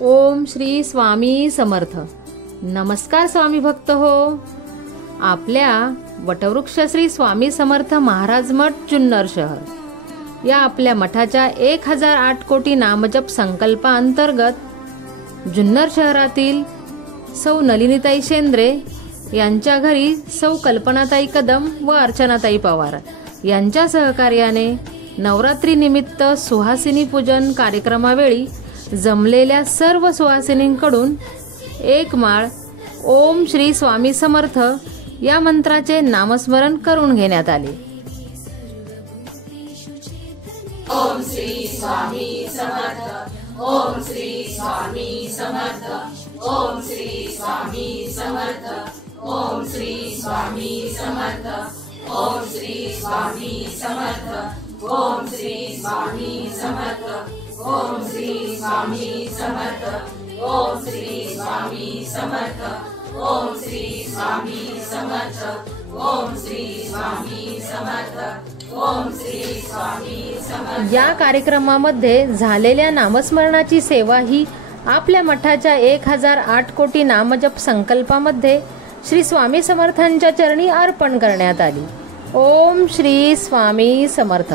ओम श्री स्वामी समर्थ। नमस्कार स्वामी भक्त हो। आपल्या वटवृक्ष श्री स्वामी समर्थ महाराज मठ जुन्नर शहर या आपल्या मठाच्या 1008 कोटी नामजप संकल्पाअंतर्गत जुन्नर शहरातील सौ नलिनीताई शेंद्रे यांच्या घरी सौ कल्पनाताई कदम व अर्चनाताई पवार यांच्या सहकार्याने नवरात्री निमित्त सुहासिनी पूजन कार्यक्रमावेळी जमलेल्या सर्व सुहासिनींकडून एक माळ ओम श्री स्वामी समर्थ या मंत्राचे नामस्मरण करून घेण्यात आले। ओम श्री स्वामी समर्थ, ओम श्री स्वामी समर्थ, ओम श्री स्वामी समर्थ, ओम श्री स्वामी समर्थ, ओम श्री स्वामी समर्थ, ओम श्री स्वामी समर्थ, ओम श्री स्वामी समर्थ, ओम श्री स्वामी समर्थ, ओम श्री स्वामी समर्थ, ओम श्री स्वामी समर्थ, ओम श्री स्वामी समर्थ। या कार्यक्रमामध्ये झालेल्या नामस्मरणाची सेवा ही आपल्या मठाच्या 1008 कोटी नामजप संकल्पामध्ये श्री स्वामी समर्थांच्या चरणी अर्पण करण्यात आली। ओम श्री स्वामी समर्थ।